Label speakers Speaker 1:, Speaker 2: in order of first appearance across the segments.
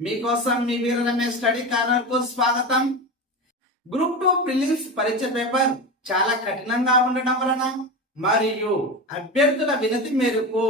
Speaker 1: మీకోసం మీ వీర రమేష్ స్టడీ కార్నర్కు స్వాగతం. గ్రూప్ టూ ప్రిలిమ్స్ పరీక్ష పేపర్ చాలా కఠినంగా ఉండడం వలన మరియు అభ్యర్థుల వినతి మేరకు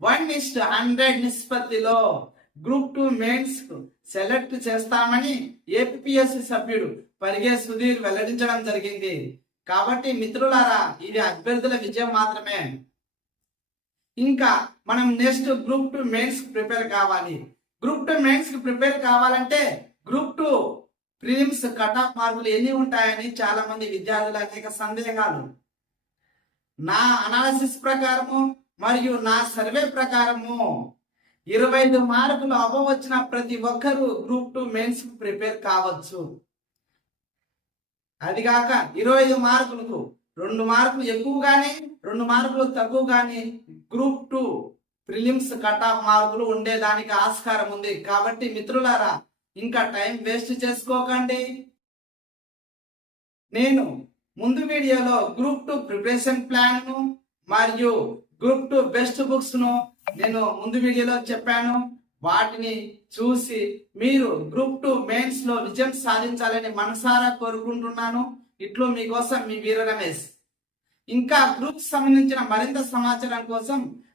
Speaker 1: వన్ ఇస్ట్ హండ్రెడ్ నిష్పత్తిలో గ్రూప్ టూ మెయిన్స్ సెలెక్ట్ చేస్తామని ఏపీఎస్సి సభ్యుడు పరిగే సుధీర్ వెల్లడించడం జరిగింది. కాబట్టి మిత్రులారా ఇది అభ్యర్థుల విజయం మాత్రమే. ఇంకా మనం next group two mains prepare కావాలి. గ్రూప్ టూ మెయిన్స్కి ప్రిపేర్ కావాలంటే group two prelims cut off మార్కులు ఎన్ని ఉంటాయని చాలా మంది విద్యార్థుల అనేక సందేహాలు. నా అనాలిసిస్ ప్రకారము మరియు నా సర్వే ప్రకారము ఇరవై ఐదు మార్కులు అవ్వవచ్చిన ప్రతి ఒక్కరూ గ్రూప్ టూ మెయిన్స్ ప్రిపేర్ కావచ్చు. అది కాక ఇరవై ఐదు మార్కులకు రెండు మార్కులు ఎక్కువ కానీ రెండు మార్కులు తక్కువ కానీ group two prelims cut off మార్కులు ఉండేదానికి ఆస్కారం ఉంది. కాబట్టి మిత్రులారా ఇంకా టైం వేస్ట్ చేసుకోకండి. నేను ముందు వీడియోలో గ్రూప్ టూ ప్రిపరేషన్ ప్లాన్ను మరియు గ్రూప్ టూ బెస్ట్ బుక్స్ను నేను ముందు వీడియోలో చెప్పాను. వాటిని చూసి మీరు గ్రూప్ టూ మెయిన్స్లో విజయం సాధించాలని మనసారా కోరుకుంటున్నాను. ఇట్లు మీకోసం మీ వీర రమేష్. ఇంకా గ్రూప్ సంబంధించిన మరింత సమాచారం కోసం